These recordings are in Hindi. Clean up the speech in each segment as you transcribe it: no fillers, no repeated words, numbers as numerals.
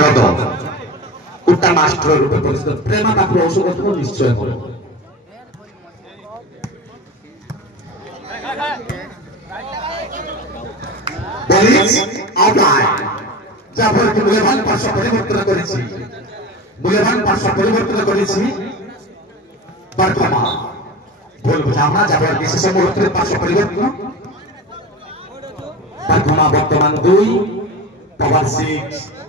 ନାରଦ କୁଟା ମାଷ୍ଟର ରୂପେ ପରିଚିତ ପ୍ରେମ ତାକୁ ଔଷଧ ନିଶ୍ଚୟ କର যাফরকে মূল্যবান পার্শ্ব পরিবর্তন করেছি মূল্যবান পার্শ্ব পরিবর্তন করেছি বর্তমান বলবো আমরা যাবার বিশেষ মুহূর্তের পার্শ্ব পরিবর্তন বর্তমান বর্তমান 2 পাওয়ার 6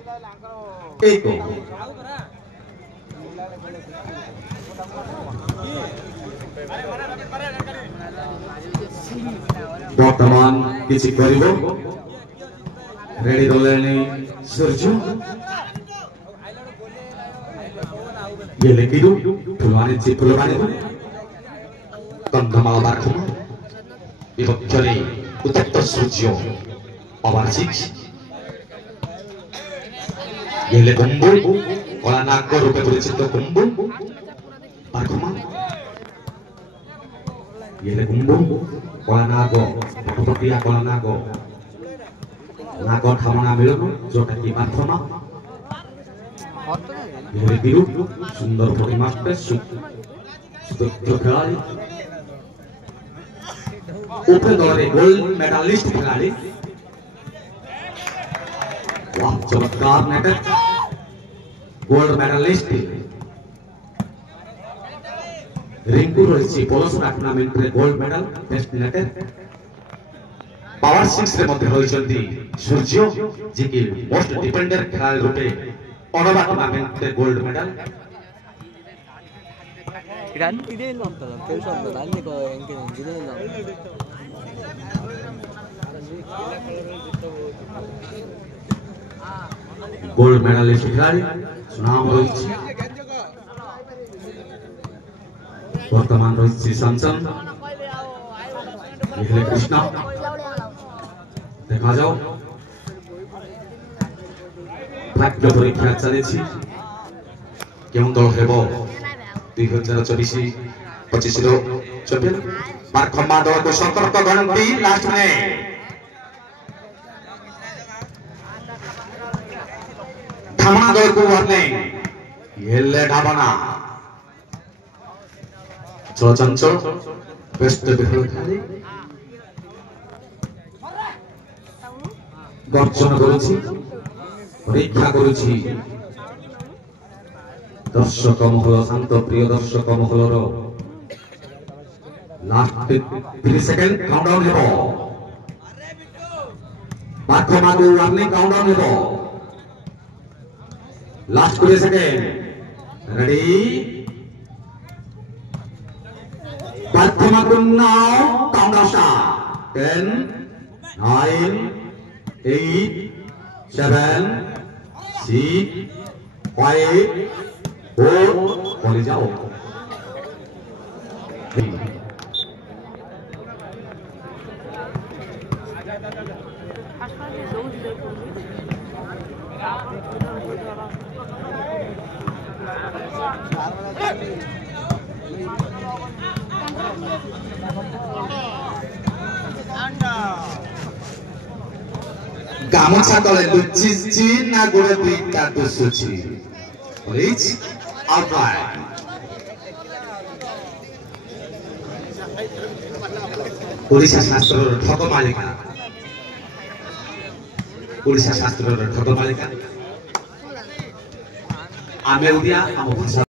এই তো বর্তমান কিছু করিব রেডি রলেনি সূর্য গেলে কিদু ফুলবানি জি ফুলবানি কন্ধমাল বারখম বিভক্তরে উত্তপ্ত সূর্য অবার্ষিক গেলে কুম্ভ কলানাগ রূপে পরিচিত কুম্ভ বারখম গেলে কুম্ভ কলানাগ প্রক্রিয়া কলানাগ নাগর ধামনা মিলন যেটা কি প্রার্থনা বিরূপ সুন্দর প্রতিমাতে সুস্থ খেলাড়ি উপরে দলে গোল্ড মেডালিস্ট খেলাড়ি वाह चमत्कार नाटक गोल्ड मेडलिस्ट रिंकू रही पोलस टूर्नामेंट रे गोल्ड मेडल बेस्ट नेटर पावर 6 रे मध्य रहिसंती सूर्य जे कि मोस्ट डिपेंडेंट खेलाड़ी रूपे अनवा टूर्नामेंट रे गोल्ड मेडल रन इदे ಇಲ್ಲ ಅಂತ ಕೆಲಸ ಅಂತ ಅಲ್ಲಿ ಎಂಕೆ ಇದೆ ಇಲ್ಲ गोल्ड मेडलिस्ट खिलाड़ी सुनाम रही वर्तमान रही सैमसन कृष्ण देखा जाओ भाग्य परीक्षा चली क्यों दल हेब 2024-25 चैंपियन बारखम्मा दल को सतर्क घंटी लास्ट में धामना दल को वार्निंग येले धामना चंचल बेस्ट बिहल खाली गर्जन करुछि परीक्षा करुछि दर्शक महल शांत प्रिय दर्शक महलर लास्ट 3 सेकंड काउंटडाउन हेबो बारखम्मा को वार्निंग काउंटडाउन हेबो लास्ट 20 सेकंड रेडी बारखम्मा को नाउ काउंटडाउन स्टार्ट 10 9 8 7 6 5 4 बोले जाओ गामुछा तले लुचिछि ना गोड़े दुईटा दुसुछि प्लीज आउटलाइन ओडिशा शास्त्र ठग मालिका ओडिशा शास्त्र ठग मालिका आमे उडिया आम भाषा